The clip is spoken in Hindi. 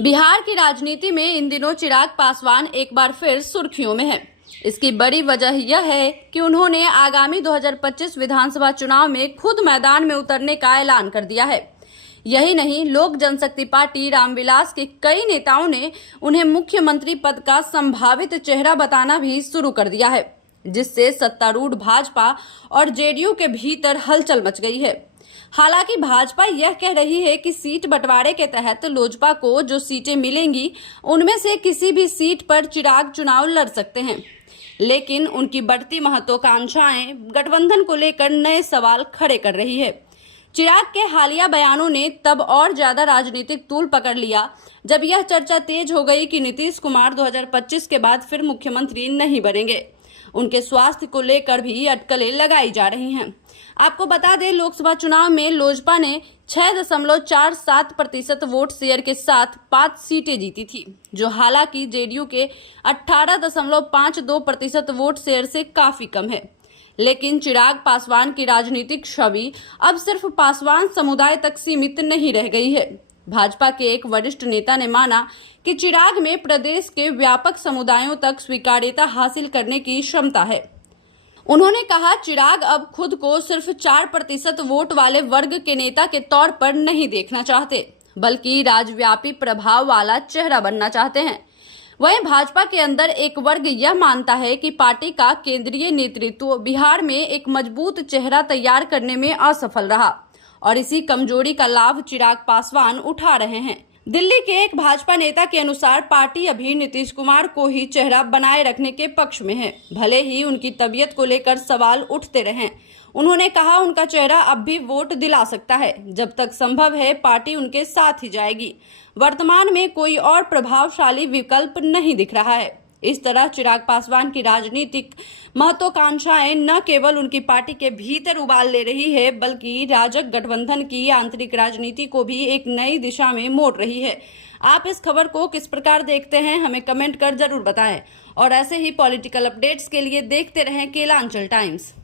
बिहार की राजनीति में इन दिनों चिराग पासवान एक बार फिर सुर्खियों में है। इसकी बड़ी वजह यह है कि उन्होंने आगामी 2025 विधानसभा चुनाव में खुद मैदान में उतरने का ऐलान कर दिया है। यही नहीं, लोक जनशक्ति पार्टी रामविलास के कई नेताओं ने उन्हें मुख्यमंत्री पद का संभावित चेहरा बताना भी शुरू कर दिया है, जिससे सत्तारूढ़ भाजपा और जेडीयू के भीतर हलचल मच गई है। हालांकि भाजपा यह कह रही है कि सीट बंटवारे के तहत लोजपा को जो सीटें मिलेंगी उनमें से किसी भी सीट पर चिराग चुनाव लड़ सकते हैं, लेकिन उनकी बढ़ती महत्वाकांक्षाएं गठबंधन को लेकर नए सवाल खड़े कर रही है। चिराग के हालिया बयानों ने तब और ज्यादा राजनीतिक तूल पकड़ लिया जब यह चर्चा तेज हो गई कि नीतीश कुमार 2025 के बाद फिर मुख्यमंत्री नहीं बनेंगे। उनके स्वास्थ्य को लेकर भी अटकलें लगाई जा रही हैं। आपको बता दें, लोकसभा चुनाव में लोजपा ने 6.47% वोट शेयर के साथ 5 सीटें जीती थी, जो हालांकि जेडीयू के 18.52% वोट शेयर से काफी कम है। लेकिन चिराग पासवान की राजनीतिक छवि अब सिर्फ पासवान समुदाय तक सीमित नहीं रह गई है। भाजपा के एक वरिष्ठ नेता ने माना कि चिराग में प्रदेश के व्यापक समुदायों तक स्वीकार्यता हासिल करने की क्षमता है। उन्होंने कहा, चिराग अब खुद को सिर्फ 4% वोट वाले वर्ग के नेता के तौर पर नहीं देखना चाहते, बल्कि राज्यव्यापी प्रभाव वाला चेहरा बनना चाहते हैं। वहीं भाजपा के अंदर एक वर्ग यह मानता है कि पार्टी का केंद्रीय नेतृत्व बिहार में एक मजबूत चेहरा तैयार करने में असफल रहा और इसी कमजोरी का लाभ चिराग पासवान उठा रहे हैं। दिल्ली के एक भाजपा नेता के अनुसार पार्टी अभी नीतीश कुमार को ही चेहरा बनाए रखने के पक्ष में है, भले ही उनकी तबीयत को लेकर सवाल उठते रहें। उन्होंने कहा, उनका चेहरा अब भी वोट दिला सकता है, जब तक संभव है पार्टी उनके साथ ही जाएगी। वर्तमान में कोई और प्रभावशाली विकल्प नहीं दिख रहा है। इस तरह चिराग पासवान की राजनीतिक महत्वाकांक्षाएं न केवल उनकी पार्टी के भीतर उबाल ले रही है, बल्कि राजग गठबंधन की आंतरिक राजनीति को भी एक नई दिशा में मोड़ रही है। आप इस खबर को किस प्रकार देखते हैं, हमें कमेंट कर जरूर बताएं और ऐसे ही पॉलिटिकल अपडेट्स के लिए देखते रहें केलांचल टाइम्स।